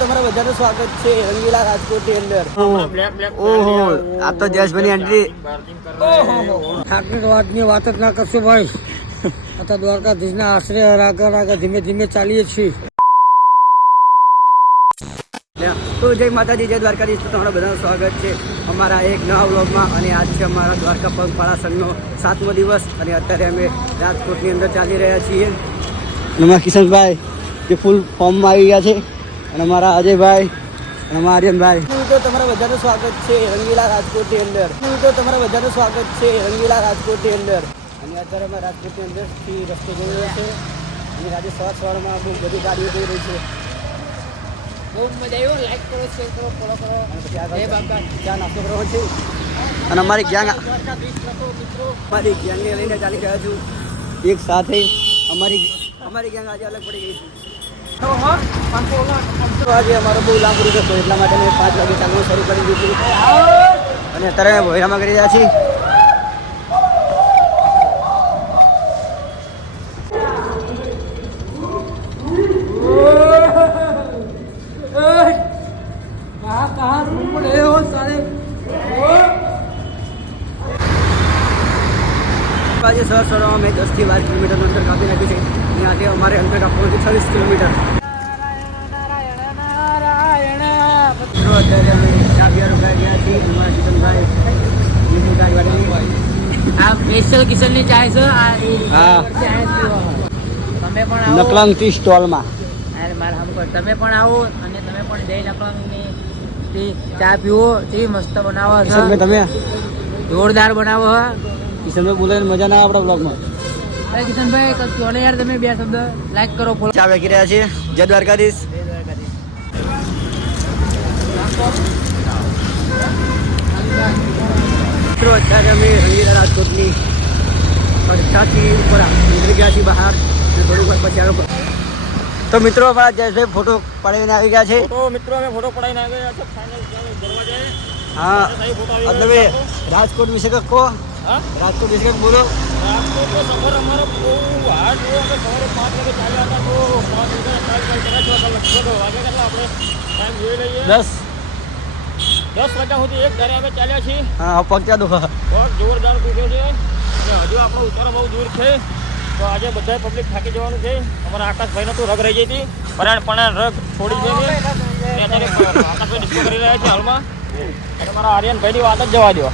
તમારા બધાનું સ્વાગત છે રંગીલા રાજકોટની અંદર. ઓહો, આ તો જયેશભાઈની એન્ટ્રી. ઠાકર વાતની વાત જ ના કરશો ભાઈ. અત્યારે દ્વારકાધીશના આશરે આગળ ધીમે ધીમે ચાલીએ છીએ. તો જય માતાજી, જય દ્વારકાધીશ. તો તમારા બધાનું સ્વાગત છે અમારા એક નવા વ્લોગમાં. અને આજ છે અમારા દ્વારકા પગપાળા સંઘનો 7મો દિવસ અને અત્યારે અમે રાજકોટની અંદર ચાલી રહ્યા છીએ. અમારા કિશનભાઈ જે ફૂલ ફોર્મમાં આવી ગયા છે અને અમારા અજયભાઈ અને અમારા આર્યનભાઈ. તો તમારા બધાનું સ્વાગત છે રંગીલા રાજકોટની અંદર. તો તમારા બધાનું સ્વાગત છે રંગીલા રાજકોટની અંદર. અને અત્યારે અમે રાજકોટની અંદરથી રસ્તે જઈ રહ્યા છે અને આજે સવારમાં બહુ બધી ગાડીઓ જઈ રહી છે. બહુ મજા આવ્યો. લાઈક કરો, શેર કરો, ફોલો કરો અને પછી આગળ ત્યાં નાસ્તો કરવો છે. અને અમારી ગેંગ ગેંગને લઈને ચાલી રહ્યા છું એક સાથે. અમારી ગેંગ આજે અલગ પડી ગઈ છે. આજે અમારો બહુ લાંબુ રૂટ હતો એટલા માટે મેં 5 વાગે ચાલવાનું શરૂ કરી દીધું અને અત્યારે અમે ભોયરામાં કરી રહ્યા છીએ. આજે સવારમાં મેં 10 થી 12 કિલોમીટરનું અંતર કાપી નાખ્યું છે અને આજે અમારે અંતર કાપવાનું છે 26 કિલોમીટર. અત્યારે અમે ચાબિયા રોકાઈ ગયા છીએ. અમારા કિશનભાઈ આ સ્પેશિયલ કિશનની ચાય છે. હા, તમે પણ આવો નકલંગ ટી સ્ટોલમાં. તમે પણ આવો અને તમે પણ જય નકલંગની ચા પીવો. તે મસ્ત બનાવો છે. તમે જોરદાર બનાવો હા. કિશનભાઈ બોલાવીને મજા ના આપણા બ્લોગમાં. અરે કિશનભાઈ કહો ને યાર, તમે 2 શબ્દ લાઈક કરો, ફોલો. ચા વેચી રહ્યા છીએ. જય દ્વારકાધીશ. મિત્રો અત્યારે અમે રંગીલા રાજકોટની અડધાથી ઉપર નીકળી ગયા છીએ બહાર અને થોડીક વાર પછી આગળ. તો મિત્રો અમારા જયેશભાઈ ફોટો પડાવીને આવી ગયા છે. મિત્રો અમે ફોટો પડાવીને આવી ગયા છે. ફાઇનલ દરવાજે. હા, એટલે રાજકોટ વિશે કંઈક કહો. હા, રાજકોટ વિશે કંઈક બોલો. રાજકોટનો સફર અમારો બહુ હાર્ડ રહ્યો. અમે સવારે 5 વાગે ચાલ્યા હતા. તો 5 વાગે કેટલા આપણે ટાઈમ જોઈ લઈએ. 10 વાગ્યા સુધી એક ધારે અમે ચાલ્યા છીએ. હા, પગ ક્યાં દુખે? બહુ જોરદાર દુખ્યો છે અને હજુ આપણો ઉતારો બહુ દૂર છે. તો આજે બધા પબ્લિક થાકી જવાનું છે. અમારા આકાશભાઈને તો રગ રહી ગઈ હતી, પણ રગ છોડી છે. અત્યારે આકાશભાઈ ડિસ્કો કરી રહ્યા છે હાલમાં. અને મારા આર્યનભાઈની વાત જ જવા દો.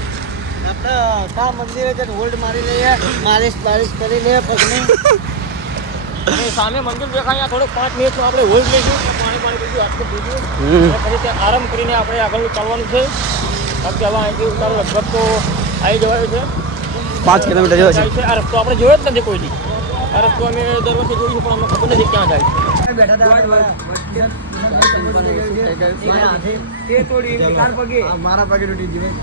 મંદિરે હોલ્ડ મારી લઈએ, માલિશ કરી લઈએ પગની. અને સામે મંદિર દેખાય થોડુંક 5 મિનિટનું આપણે હોલ્ડ લઈશું. પાણી પીશું, હાથ પીશું, પછી ત્યાં આરામ કરીને આપણે આગળનું ચાલવાનું છે. બાકી હવે અહીંથી ઉતારો લગભગ તો આવી જવાયું છે. 5 કિલોમીટર જેવો છે. આ રસ્તો આપણે જોયો જ નથી કોઈ દી. આ રસ્તો અમે દર વર્ષે જોઈશું પણ અમને ખબર નથી ક્યાં જાય. મારા પગે તૂટી ગયું.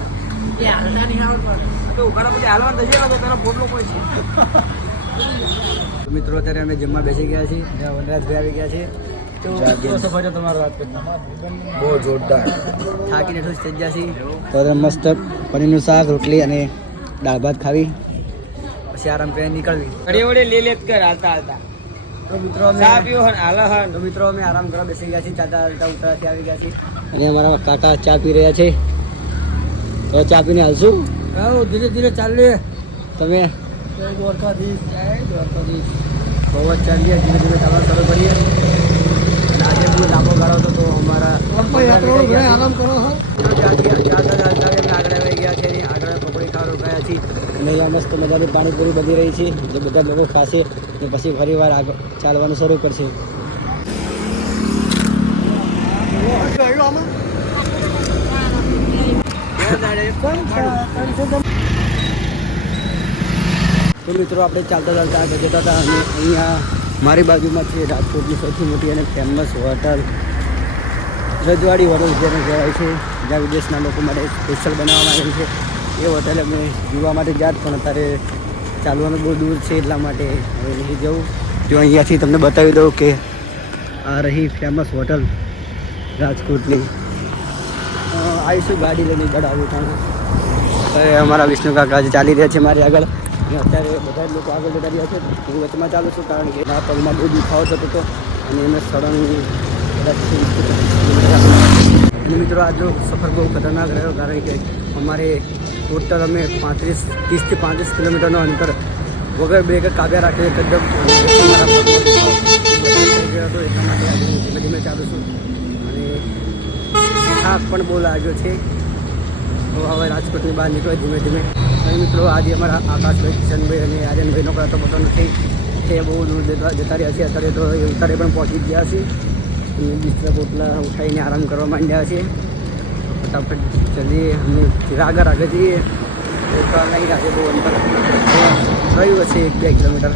મિત્રો અત્યારે અમે જમવા બેસી ગયા છીએ. વનરાજભાઈ આવી ગયા છે. તો તમારો બહુ જોરદાર થાકીને ઠૂસ થઈ ગયા છીએ. તો મસ્ત પનીરનું શાક, રોટલી અને દાળ ભાત ખાવી પછી આરામ કરીને નીકળવી. તો મિત્રો અમે આરામ કરવા બેસી ગયા છીએ. ચાલતા ઉતરાથી આવી ગયા છીએ અને અમારા કાકા ચા પી રહ્યા છે. તો ચા પીને હાલશું. ધીરે ધીરે ચાલીએ. તમે જય દ્વારકાધીશ. બહુ જ ચાલીએ, ધીરે ધીરે ચાલવાનું શરૂ કરીએ. અને આજે બહુ લાંબો ગાળો હતો તો અમારા આરામ કરો. ચાલતા આગળ આવી ગયા છે. આગળ પકોડી ખાવા રોકાયા છીએ અને અહીંયા મસ્ત મજાની પાણીપુરી બધી રહી છે જે બધા લોકો ખાશે અને પછી ફરી વાર આગળ ચાલવાનું શરૂ કરશે. તો મિત્રો આપણે ચાલતા આગળ જતા હતા અને અહીંયા મારી બાજુમાં છે રાજકોટની સૌથી મોટી અને ફેમસ હોટલ રજવાડી હોટલ જેને કહેવાય છે, જ્યાં વિદેશના લોકો માટે સ્પેશિયલ બનાવવામાં આવી છે. એ હોટલ અમે જોવા માટે જાત પણ અત્યારે ચાલવાનું બહુ દૂર છે એટલા માટે હવે નહીં જવું. જો અહીંયાથી તમને બતાવી દઉં કે આ રહી ફેમસ હોટલ રાજકોટની. આવીશું ગાડી લઈને ગળાવું ત્યાં. અત્યારે અમારા વિષ્ણુ કાકા ચાલી રહ્યા છે મારી આગળ. અત્યારે બધા જ લોકો આગળ જતા રહ્યા છે. હું વચમાં ચાલું છું કારણ કે મારા પગમાં બહુ દુખાવો થતો હતો અને એમને સડન કદાચ અને મિત્રો આજનો સફર બહુ ખતરનાક રહ્યો, કારણ કે અમારે ટોટલ અમે 30થી 35 કિલોમીટરનો અંતર વગર બ્રેક કાબ્યા રાખે એકદમ હતો. એટલા માટે આજે ધીમે ધીમે ચાલું છું અને થાક પણ બહુ લાગ્યો છે. તો હવે રાજકોટની બહાર નીકળે ધીમે ધીમે. અને મિત્રો આજે અમારા આકાશભાઈ, કિશનભાઈ અને આર્યનભાઈનો કોઈ તો પતો નથી, એ બહુ દૂર જતા રહ્યા છે. અત્યારે તો એ ઉતારે પણ પહોંચી જ ગયા છે. બિસ્તરા બોટલા ઉઠાવીને આરામ કરવા માંડ્યા છે. ફટાફટ જલ્દી અમે આગળ જઈએ. નહીં આજે બહુ અંતર થયું હશે 1-2 કિલોમીટર.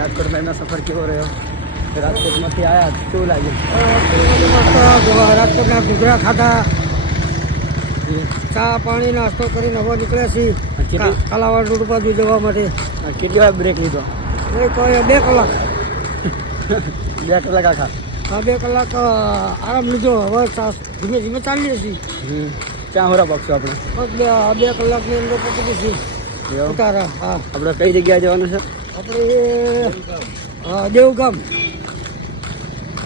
રાજકોટમાં એમનો સફર કેવો રહ્યો? રાજકોટમાંથી આવ્યા કેવું લાગ્યું? રાજકોટના ઘૂઘરા ખાધા, ચા પાણી નાસ્તો કરીને હવે નીકળ્યા છીએ કાલાવાડ રોડ બાજુ જવા માટે. કેટલી વાર બ્રેક લીધો? 2 કલાક. 2 કલાક આખા? હા, 2 કલાક આરામ લીધો. હવે ધીમે ધીમે ચાલીએ છીએ. ક્યાં હોરા પકશો આપણે? બસ 2 કલાકની અંદર પકડી છીએ ઉતારા. હા, આપણે કઈ જગ્યાએ જવાનું છે? આપણે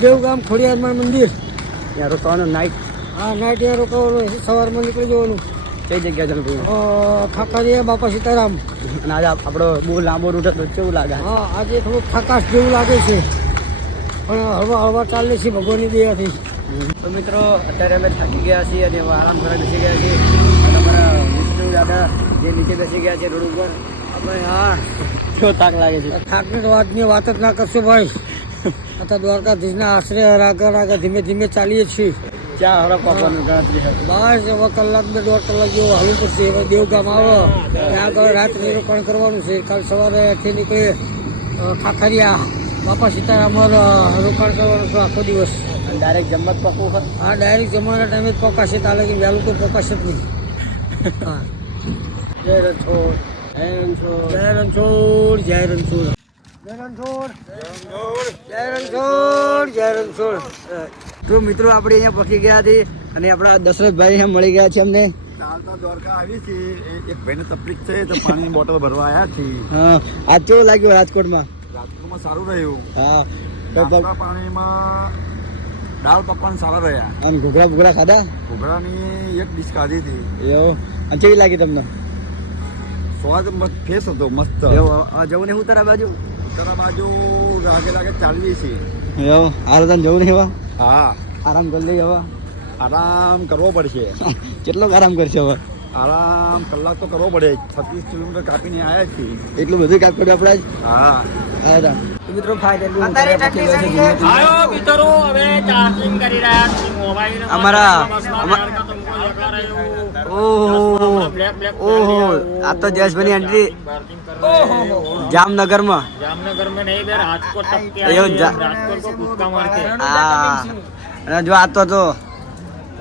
દેવગામ ખોડિયારમાં મંદિર. ત્યાં રોકાવાનું નાઇટ? હા, નાઇટ ત્યાં રોકાવાનું, સવારમાં નીકળી જવાનું. કઈ જગ્યાએ જવાનું? ખાખરીયા બાપા સીતારામ. અને આજે આપણો બહુ લાંબો રૂટ હતો, કેવું લાગે? હા, આજે થોડુંક થકાશ જેવું લાગે છે, પણ હળવા ચાલે છે ભગવાનની દયાથી. તો મિત્રો અત્યારે અમે થાકી ગયા છીએ અને આરામ કરવા બેસી ગયા છીએ. અને અમારા વિષ્ણુ દાદા જે નીચે બેસી ગયા છે રોડ ઉપર. આપણે હા કેવો થાક લાગે છે? થાકની વાત જ ના કરશો ભાઈ. અત્યારે દ્વારકાધીશના આશરે આગળ ધીમે ધીમે ચાલીએ છીએ. ક્યાં હરા પકવાનું ગણતરી હતી? બસ હવે 1-2 કલાક જેવું હાલવું પડશે. હવે દેવગામ આવો ત્યાં આગળ રાત્રે રોકાણ કરવાનું છે. કાલ સવારે અહીંથી નીકળી ખાખરિયા બાપા સીતારામ રોકાણ કરવાનું છે આખો દિવસ. ડાયરેક્ટ જમવા જ પકવું હોય? હા, ડાયરેક્ટ જમવાના ટાઈમે જ પકાશે. તાલે કે વહેલું તો પકાશે જ નહીં. હા, જય રણછોડ, જય રણછોડ, જય રણછોડ, જય રણછોડ, જય રણછોડ, જય રણછોડ, જય રણછોડ. તો મિત્રો આપણે અહીંયા પહોંચી ગયા હતી અને આપણા દશરથભાઈ અહીંયા મળી ગયા છે અમને. ચાલતા દ્વારકા આવી છે. એક ભાઈને તકલીફ છે તો પાણીની બોટલ ભરવા આવ્યા છીએ. હા, આજ કેવું લાગ્યું રાજકોટમાં? રાજકોટમાં સારું રહ્યું. હા, નાસ્તા પાણીમાં દાળ પકવાન સારા રહ્યા. અને ઘૂઘરા ભૂઘરા ખાધા? ઘૂઘરાની એક ડીશ ખાધી હતી. એવું? અને કેવી લાગી તમને? સ્વાદ ફેસ હતો મસ્ત. એવું? જવું ને હું તારા બાજુ? ઉત્તરા બાજુ લાગે ચાલવી છે. એવું? હાલ તને જવું નહીં હવે? હા, આરામ કરી લઈ હવે. આરામ કરવો પડશે. કેટલો આરામ કરશે હવે? આરામ કલાક તો કરવો પડે. 36 કિલોમીટર કાપીને આવ્યા છીએ. એટલું બધું કાપ પડ્યું આપણે જ? હા. મિત્રો ફાઇનલી આયો મિત્રો હવે ચાર્જિંગ કરી રહ્યા છીએ મોબાઈલ. ઓહો, આ તો જયેશભાઈની એન્ટ્રી જામનગરમાં. जामनगर में नहीं बे राजकोट तक के यो आए जा- राजकोट को कूदका मार के હા, અને જો આ તો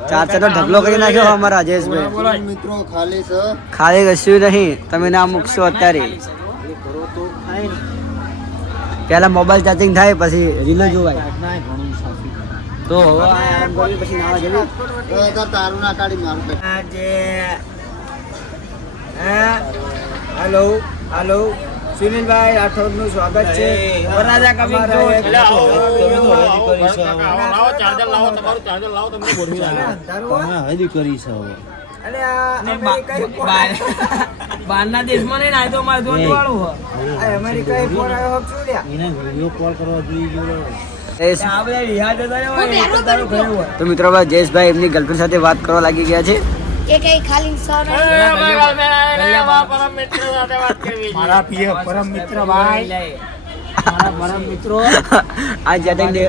ચાર નો ઢગલો કરી નાખ્યો અમારા જયેશભાઈ. મિત્રો ખાલી છે. ખાલી કશું નહીં, તમે ના મૂકશો અત્યારે. પહેલા મોબાઈલ ચાર્જિંગ થાય પછી રીલો જોવાય. તો હવે આરામ કરી પછી નાવા જઈએ. તારું ના કાઢી મારું. હેલો હેલો, સુનિલભાઈ રાઠોડનું સ્વાગત છે. વરરાજા કમિંગ लाओ चार्जर लाओ તમારું ચાર્જર લાવો તમને ગોઠવી રાખો. હજી કરી છે હવે. બહારના દેશમાં નહીં ના તો મારે ધોતી વાળું અમેરિકા ફોન આવ્યો છું લ્યા. એને વિડીયો કોલ કરવા જોઈએ. આપણે રિહાજ તો મિત્રો હવે જયેશભાઈ એમની ગર્લફ્રેન્ડ સાથે વાત કરવા લાગી ગયા છે. એ કઈ ખાલી સર પરમ મિત્ર સાથે વાત કરવી છે. મારા પ્રિય પરમ મિત્ર ભાઈ મારા પરમ મિત્રો આ ચેટિંગ એ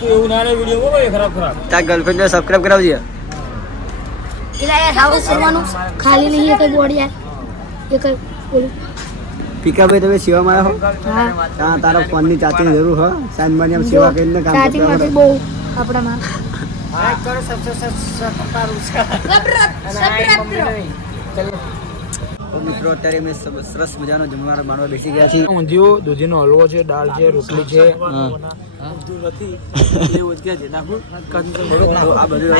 તું એવું ના રે વિડિયો બોલો એ ખરાબ તાર ગર્લફ્રેન્ડ ને સબસ્ક્રાઇબ કરાવજે. એટલે યાર હાઉસ કરવાનું ખાલી નહીં એ કઈ બોડી યાર એ કઈ બોલું પીકાભાઈ તમે સેવા માં હો? હા ત્યાં તારા ફોન ની ચાર્જિંગ જરૂર હો. સાંજમાં એમ સેવા કરીને કામ ચાર્જિંગ માંથી કરતા બહુ આપણામાં તો મિત્રો અત્યારે મેં સરસ મજાનો જમવાનો માણવા બેસી ગયા છીએ. ઊંધિયું દૂધીનો હલવો છે દાળ છે રોટલી છે તો આ બધું